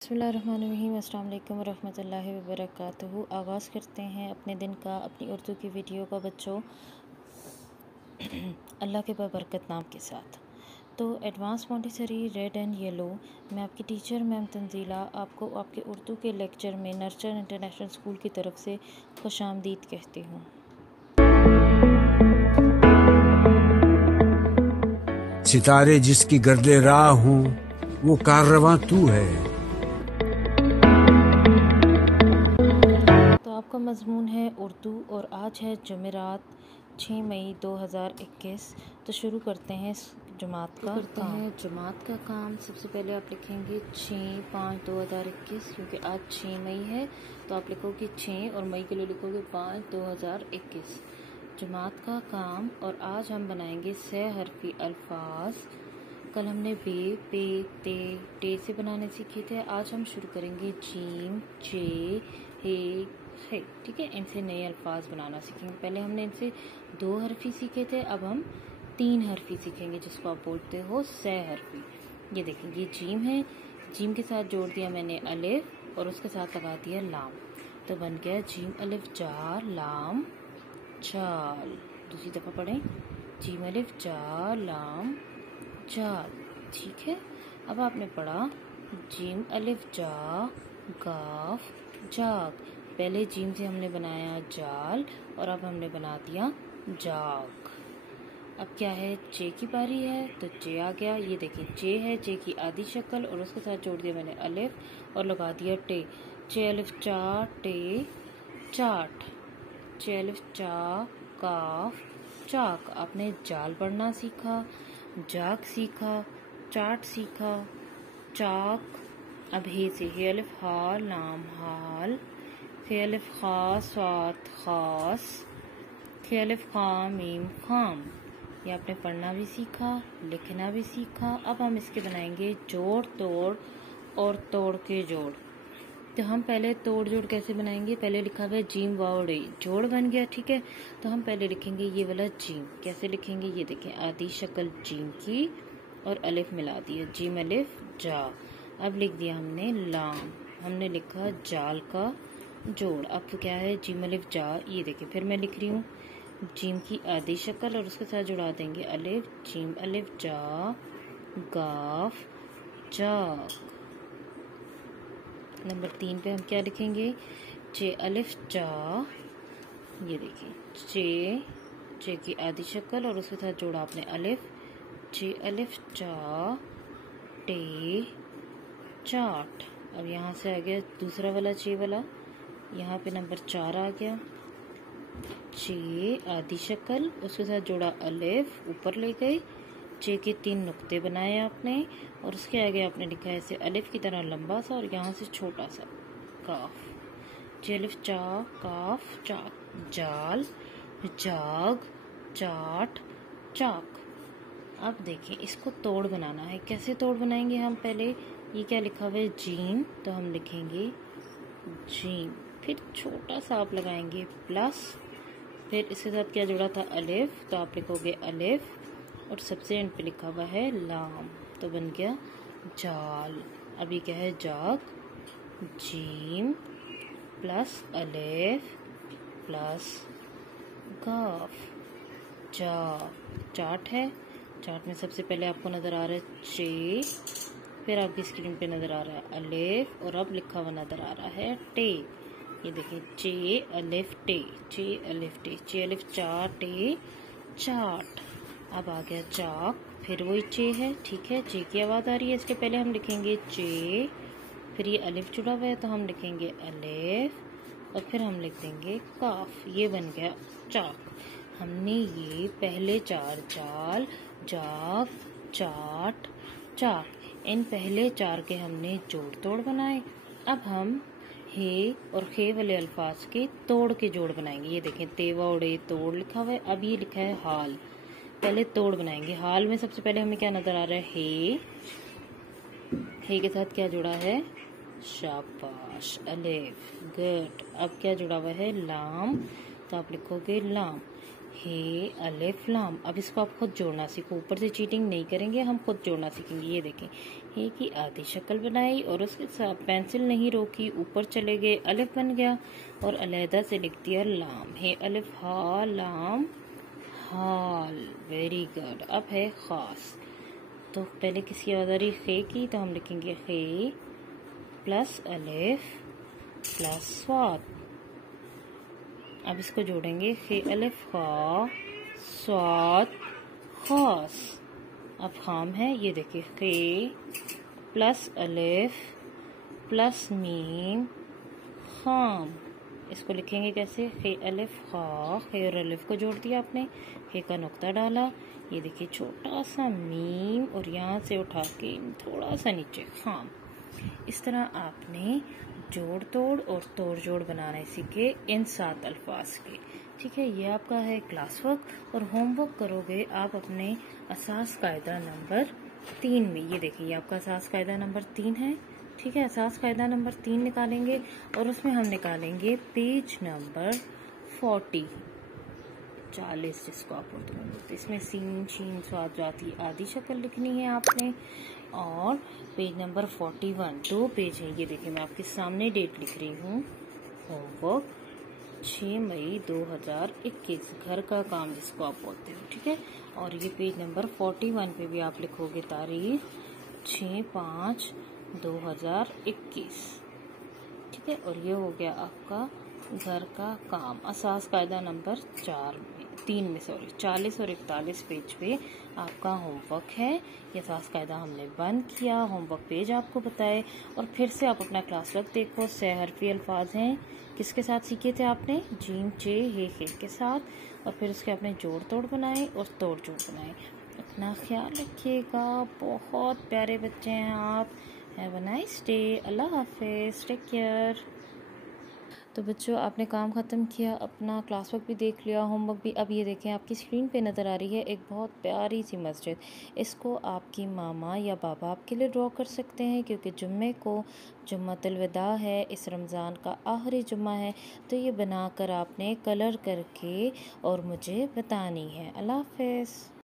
बिस्मिल्लाहिर्रहमानिर्रहीम। अस्सलाम वालेकुम वरहमतुल्लाहि वबरकातुहू। आगाज़ करते हैं अपने दिन का अपनी उर्दू की वीडियो का बच्चों अल्लाह के बरकत नाम के साथ। तो advance Montessori red and yellow, मैं आपकी टीचर मैम तंजीला आपको आपके उर्दू के लेक्चर में नर्चर इंटरनेशनल स्कूल की तरफ से खुशामदीद कहती हूँ। सितारे जिसकी गर्दे राह हूँ वो काररवां तू है। तो आपका मजमून है उर्दू और आज है जुमेरात 6 मई 2021। तो शुरू करते हैं जमात का काम। सबसे पहले आप लिखेंगे 6/5/2021, क्योंकि आज 6 मई है तो आप लिखोगे 6 और मई के लिए लिखोगे 5/2021। जमात का काम। और आज हम बनाएंगे 6 हरफी अल्फाज। कल हमने बे, पे, ते, टे से बनाने सीखे थे। आज हम शुरू करेंगे जीम, चे, हे, खे। ठीक है, इनसे नए अल्फाज बनाना सीखेंगे। पहले हमने इनसे 2 हरफी सीखे थे, अब हम 3 हरफी सीखेंगे, जिसको आप बोलते हो 6 हरफी। ये देखेंगे जीम है, जीम के साथ जोड़ दिया मैंने अलिफ और उसके साथ लगा दिया लाम, तो बन गया जीम अलिफ जार लाम चाल। दूसरी दफ़ा पढ़ें, जीम अलिफ जार लाम जाल। ठीक है, अब आपने पढ़ा जीम अलिफ जा गाफ जाग। पहले जीम से हमने बनाया जाल और अब हमने बना दिया जाग। अब क्या है, चे की बारी है, तो चे आ गया। ये देखिए चे है, चे की आधी शक्ल और उसके साथ जोड़ दिया मैंने अलिफ और लगा दिया टे। चे अलिफ चा टे चाट। चे अलिफ चा काफ चाक। आपने जाल पढ़ना सीखा, जाग सीखा, चाट सीखा, चाक। अब हे से हे अलिफ हा लाम हाल, खे अलिफ खा स्वात खास, खे अलिफ खा मीम खाम। ये आपने पढ़ना भी सीखा, लिखना भी सीखा। अब हम इसके बनाएंगे जोड़ तोड़ और तोड़ के जोड़। तो हम पहले तोड़ जोड़ कैसे बनाएंगे, पहले लिखा हुआ है जीम वाओ जोड़ बन गया। ठीक है, तो हम पहले लिखेंगे ये वाला जीम। कैसे लिखेंगे, ये देखें आधी शक्ल जीम की और अलिफ मिला दिया, जीम अलिफ जा। अब लिख दिया हमने लाम, हमने लिखा जाल का जोड़। अब तो क्या है, जीम अलिफ जा। ये देखिए फिर मैं लिख रही हूँ जीम की आधी शक्ल और उसके साथ जुड़ा देंगे अलिफ, जीम अलिफ जा गाफ जाग। नंबर 3 पे हम क्या लिखेंगे, चे अलिफ चा। ये देखिए चे की आधी शक्ल और उसके साथ जोड़ा आपने अलिफ, चे अलिफ चा टे चाट। अब यहाँ से आ गया दूसरा वाला चे वाला, यहाँ पे नंबर 4 आ गया। चे आधी शक्ल उसके साथ जोड़ा अलिफ, ऊपर ले गए, चे के 3 नुक्ते बनाए आपने और उसके आगे आपने लिखा है ऐसे अलिफ की तरह लंबा सा और यहाँ से छोटा सा काफ। चे अलिफ चा काफ चाक जाल जाग चाट चाक। अब देखिए इसको तोड़ बनाना है। कैसे तोड़ बनाएंगे हम, पहले ये क्या लिखा हुआ है जीम, तो हम लिखेंगे जीम, फिर छोटा सा आप लगाएंगे प्लस, फिर इसके साथ क्या जुड़ा था अलिफ, तो आप लिखोगे अलिफ और सबसे एंड पे लिखा हुआ है लाम, तो बन गया जाल। अब ये क्या है, जाग जीम प्लस अलिफ प्लस गाफ जा। चाट है, चाट में सबसे पहले आपको नज़र आ रहा है चे, फिर आपकी स्क्रीन पे नज़र आ रहा है अलिफ और अब लिखा हुआ नज़र आ रहा है टे। ये देखिए चे अलिफ टे, चे अलिफ टे, चे अलिफ चा टे चाट। अब आ गया चाक, फिर वही चे है। ठीक है, चे की आवाज़ आ रही है, इसके पहले हम लिखेंगे चे, फिर ये अलिफ जुड़ा हुआ है तो हम लिखेंगे अलिफ और फिर हम लिख देंगे काफ। ये बन गया चाक। हमने ये पहले 4 जाल जाग चाट चाक, इन पहले 4 के हमने जोड़ तोड़ बनाए। अब हम हे और खे वाले अल्फाज के तोड़ के जोड़ बनाएंगे। ये देखें तेवा उड़े तोड़ लिखा हुआ है, अब ये लिखा है हाल। पहले तोड़ बनाएंगे। हाल में सबसे पहले हमें क्या नजर आ रहा है, हे के साथ क्या जुड़ा है, शाबाश अलिफ, गुड। अब क्या जुड़ा हुआ है, लाम, तो आप लिखोगे लाम। हे अलिफ लाम। अब इसको आप खुद जोड़ना सीखो, ऊपर से चीटिंग नहीं करेंगे, हम खुद जोड़ना सीखेंगे। ये देखें, हे की आधी शक्ल बनाई और उसके साथ पेंसिल नहीं रोकी, ऊपर चले गए, अलिफ बन गया और अलहदा से लिख दिया लाम। हे अलिफ हा लाम हाल। Very good. अब है खास। तो पहले किसकी आवाज़ आ रही खे की, तो हम लिखेंगे खे प्लस अलिफ प्लस स्वाद। अब इसको जोड़ेंगे, खे अलिफ खा स्वाद खास। अब खाम है, ये देखिए, खे प्लस अलिफ प्लस मीम खाम। इसको लिखेंगे कैसे, खे अलिफ खा, खे और अलिफ को जोड़ दिया आपने, खे का नुक्ता डाला, ये देखिए छोटा सा मीम और यहाँ से उठा के थोड़ा सा नीचे खाम। इस तरह आपने जोड़ तोड़ और तोड़ जोड़ बनाने सीखे इन 7 अल्फाज के। ठीक है, ये आपका है क्लास वर्क और होमवर्क करोगे आप अपने असास कायदा नंबर 3 में। ये देखिए, ये आपका असास कायदा नंबर 3 है। ठीक है, असास कायदा नंबर 3 निकालेंगे और उसमें हम निकालेंगे पेज नंबर 40 जिसको आप उर्दू में बोलते हैं। इसमें सीन शीन स्वाद जाती आदि शक्ल लिखनी है आपने। और पेज नंबर 41, 2 पेज है, ये देखिए मैं आपके सामने डेट लिख रही हूँ। होमवर्क 6 मई 2021, घर का काम जिसको आप बोलते हो। ठीक है, और ये पेज नंबर 41 पे भी आप लिखोगे तारीख 6/5/2021। ठीक है, और ये हो गया आपका घर का काम असास कायदा नंबर 3 में 40 और 41 पेज पे आपका होमवर्क है। ये असास कायदा हमने बंद किया, होमवर्क पेज आपको बताए और फिर से आप अपना क्लास वर्क देखो। 6 हरफी अल्फाज हैं, किसके साथ सीखे थे आपने, जीम चे हे के साथ, और फिर उसके आपने जोड़ तोड़ बनाए और तोड़ जोड़ बनाए। अपना ख्याल रखिएगा, बहुत प्यारे बच्चे हैं आप। हैव अ नाइस डे, अल्लाह हाफिज, टेक केयर। तो बच्चों, आपने काम ख़त्म किया, अपना क्लास वर्क भी देख लिया, होमवर्क भी। अब ये देखें, आपकी स्क्रीन पे नज़र आ रही है एक बहुत प्यारी सी मस्जिद। इसको आपकी मामा या बाबा आपके लिए ड्रॉ कर सकते हैं, क्योंकि जुम्मे को जुम्मतुल विदा है, इस रमज़ान का आखिरी जुम्मा है। तो ये बनाकर आपने कलर करके और मुझे बतानी है। अल्लाह हाफ़िज़।